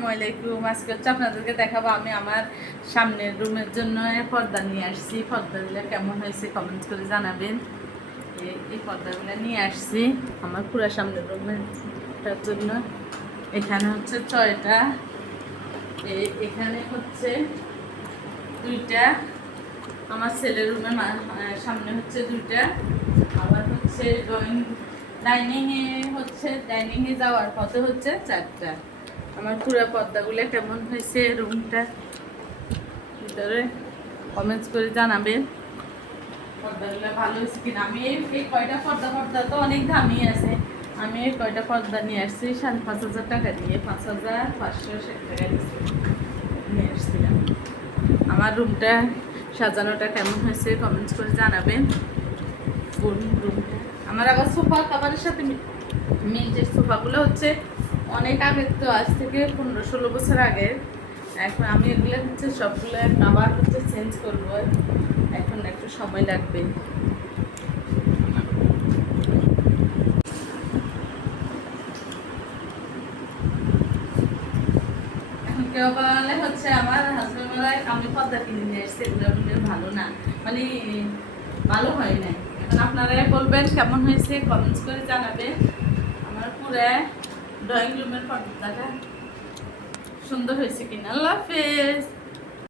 আসসালামাইকুম। আজকে হচ্ছে আপনাদেরকে দেখাবো আমি আমার সামনের রুমের জন্য পর্দা নিয়ে আসছি। পর্দাগুলো কেমন হয়েছে কমেন্টস করে জানাবেন। এই পর্দাগুলো নিয়ে আসছি আমার পুরো সামনের রুমেরটার জন্য। এখানে হচ্ছে 6টা, এখানে হচ্ছে 2টা, আমার ছেলের রুমের সামনে হচ্ছে 2টা, আবার হচ্ছে ডাইনিংয়ে যাওয়ার পথে হচ্ছে 4টা। আমার পুরো পর্দাগুলো কেমন হয়েছে রুমটা ভিতরে কমেন্টস করে জানাবেন। পর্দাগুলো ভালো হয়েছে কিনা। আমি এই কয়টা পর্দা তো অনেক দামি আছে। আমি এই কয়টা পর্দা নিয়ে আসছি 5,500 টাকা দিয়ে, 5,560 টাকা নিয়ে আসছিলাম। আমার রুমটা সাজানোটা কেমন হয়েছে কমেন্টস করে জানাবেন। রুমটা আমার আবার সোফা কাভারের সাথে মিলছে। সোফাগুলো হচ্ছে অনেক আগের, তো আজ থেকে 15-16 বছর আগের। এখন আমি এগুলো হচ্ছে সবগুলো আবার হচ্ছে চেঞ্জ করবো, এখন একটু সময় লাগবে। এখন কেউ বলে হচ্ছে আমার হাজব্যান্ড বলে আমি পর্দা কিনে নিয়ে এসেছি, এগুলো ভালো না, মানে ভালো হয় না। এখন আপনারাই বলবেন কেমন হয়েছে কমেন্টস করে জানাবেন। আমার পুরো ড্রয়িং রুমের পর্দাটা সুন্দর হয়েছে কিনা। আল্লাহ হাফেজ।